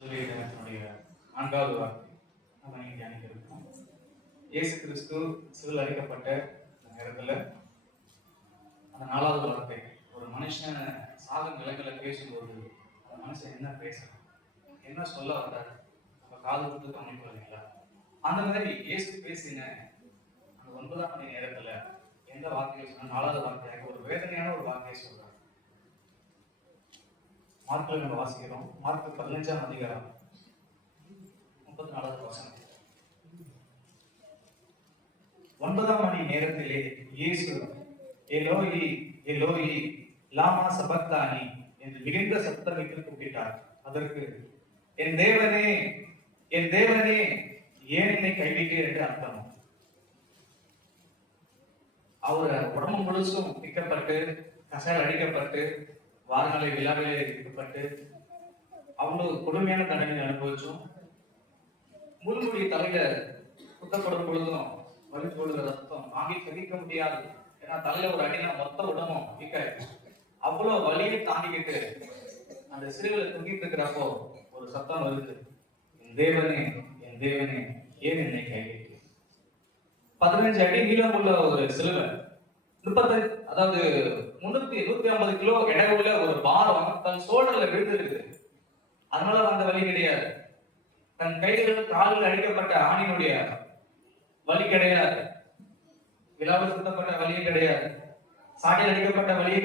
தன்னுடைய 4வது வார்த்தை நம்ம இன்னைக்கு தியானிக்க இருக்கோம். இயேசு கிறிஸ்து சிலுவையில் அறையப்பட்ட நேரத்துல அந்த 4வது வார்த்தை, ஒரு மனுஷன் சாகும் நிலைகளை பேசும்போது அந்த மனுஷன் என்ன பேசணும், என்ன சொல்ல வர்றாரு, நம்ம காது கொடுத்து கவனிப்போம் இல்லைங்களா? அந்த மாதிரி இயேசு பேசின அந்த 9ஆம் மணி நேரத்துல எந்த வார்த்தையை சொன்னா 4வது வார்த்தையாக ஒரு வேதனையான ஒரு வார்த்தையை சொல்றாரு. மார்க்கில் நம்ம வாசிக்கிறோம். மார்க் 15ஆம் அதிகாரம் 34வது வசனம். 9ஆம் மணி நேரத்திலே இயேசு எலோயி எலோயி லாமா சபக்தானி என்று மிகுந்த சத்தமிட்டு கூப்பிட்டார். அதற்கு என் தேவனே என் தேவனே ஏன் என்னை கைவிட்டீர் என்று அர்த்தம். அவர் உடம்பு முழுசும் பிக்கப்பட்டு கசால் அடிக்கப்பட்டு வாரங்களை விழாவிலே இருக்கப்பட்டு அவ்வளவு கொடுமையான தண்டனை அனுபவிச்சோம். முள்முடி தலையில குத்தப்படும் பொழுதும் வலி பொழுது ரத்தம் வாங்கி கதிக்க முடியாது. ஏன்னா தலையில ஒரு அடினா மொத்த உடம்பும் வீக்காயிடுச்சு. அவ்வளவு வலியை தாண்டிக்கிட்டு அந்த சிறுகளை தூங்கிட்டு இருக்கிறப்போ ஒரு சத்தம் வருது, என் தேவனே ஏன் என்னை கைவிட்டு. 15 அடி நீளம் உள்ள ஒரு சிலுவை, 35 அதாவது 150 கிலோ எடை உள்ள ஒரு பாரம் தன் சோழர்ல விழுந்திருக்குது. அதனால அந்த வலி கிடையாது. தன் கைகள் காலில் அடிக்கப்பட்ட ஆணினுடைய வலி கிடையாது. விழாவில் சுத்தப்பட்ட வலியும் கிடையாது. சாட்டில் அடிக்கப்பட்ட வலியும்